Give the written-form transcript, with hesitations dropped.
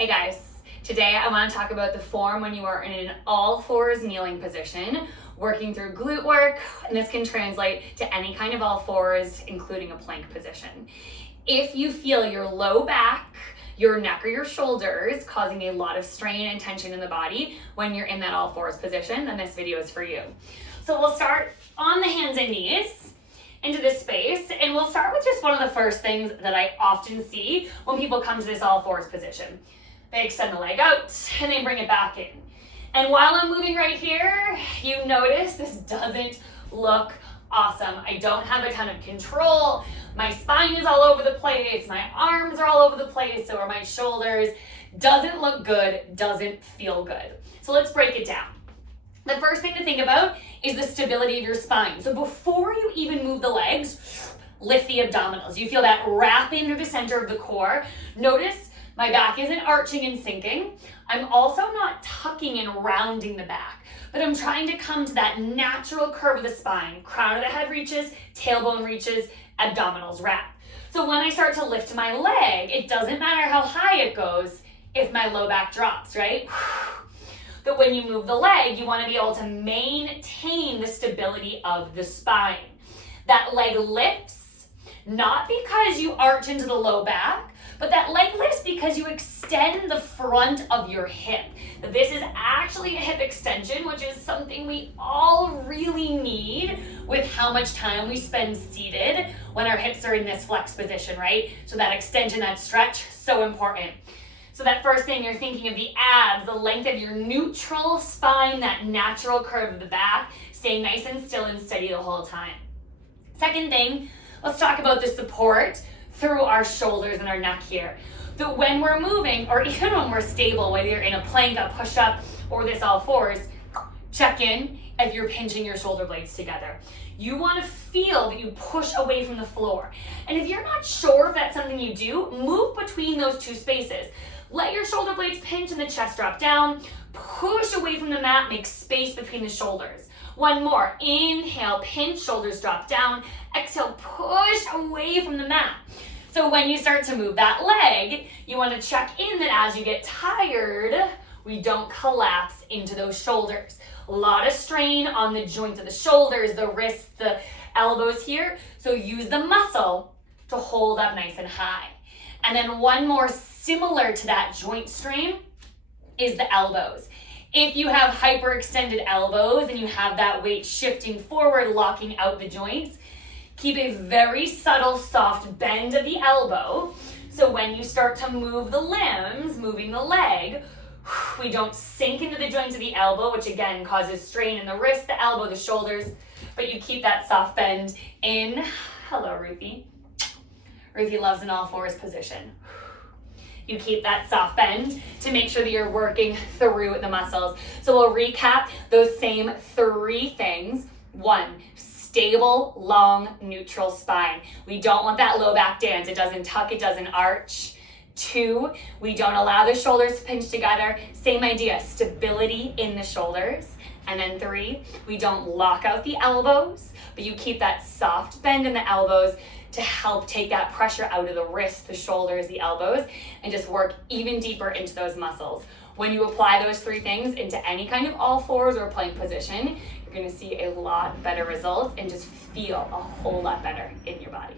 Hey guys, today I want to talk about the form when you are in an all fours kneeling position, working through glute work, and this can translate to any kind of all fours, including a plank position. If you feel your low back, your neck or your shoulders causing a lot of strain and tension in the body when you're in that all fours position, then this video is for you. So we'll start on the hands and knees into this space, and we'll start with just one of the first things that I often see when people come to this all fours position. They extend the leg out and they bring it back in. And while I'm moving right here, you notice this doesn't look awesome. I don't have a ton of control. My spine is all over the place. My arms are all over the place. So are my shoulders. Doesn't look good, doesn't feel good. So let's break it down. The first thing to think about is the stability of your spine. So before you even move the legs, lift the abdominals. You feel that wrap into the center of the core. Notice my back isn't arching and sinking. I'm also not tucking and rounding the back, but I'm trying to come to that natural curve of the spine. Crown of the head reaches, tailbone reaches, abdominals wrap. So when I start to lift my leg, it doesn't matter how high it goes if my low back drops, right? But when you move the leg, you want to be able to maintain the stability of the spine. That leg lifts, not because you arch into the low back, but that leg lifts because you extend the front of your hip. This is actually a hip extension, which is something we all really need with how much time we spend seated when our hips are in this flex position, right? So that extension, that stretch, so important. So that first thing, you're thinking of the abs, the length of your neutral spine, that natural curve of the back, staying nice and still and steady the whole time. Second thing, let's talk about the support through our shoulders and our neck here. That when we're moving, or even when we're stable, whether you're in a plank, a push-up, or this all fours, check in if you're pinching your shoulder blades together. You want to feel that you push away from the floor. And if you're not sure if that's something you do, move between those two spaces. Let your shoulder blades pinch and the chest drop down. Push away from the mat, make space between the shoulders. One more, inhale, pinch, shoulders drop down. Exhale, push away from the mat. So when you start to move that leg, you want to check in that as you get tired, we don't collapse into those shoulders. A lot of strain on the joints of the shoulders, the wrists, the elbows here. So use the muscle to hold up nice and high. And then one more similar to that joint strain is the elbows. If you have hyperextended elbows and you have that weight shifting forward, locking out the joints, keep a very subtle, soft bend of the elbow. So when you start to move the limbs, moving the leg, we don't sink into the joints of the elbow, which again causes strain in the wrist, the elbow, the shoulders, but you keep that soft bend in. Hello, Ruthie. Ruthie loves an all fours position. You keep that soft bend to make sure that you're working through the muscles. So we'll recap those same three things. 1, stable, long, neutral spine. We don't want that low back dance. It doesn't tuck, it doesn't arch. 2, we don't allow the shoulders to pinch together. Same idea, stability in the shoulders. And then 3, we don't lock out the elbows, but you keep that soft bend in the elbows to help take that pressure out of the wrists, the shoulders, the elbows, and just work even deeper into those muscles. When you apply those 3 things into any kind of all fours or plank position, you're gonna see a lot better results and just feel a whole lot better in your body.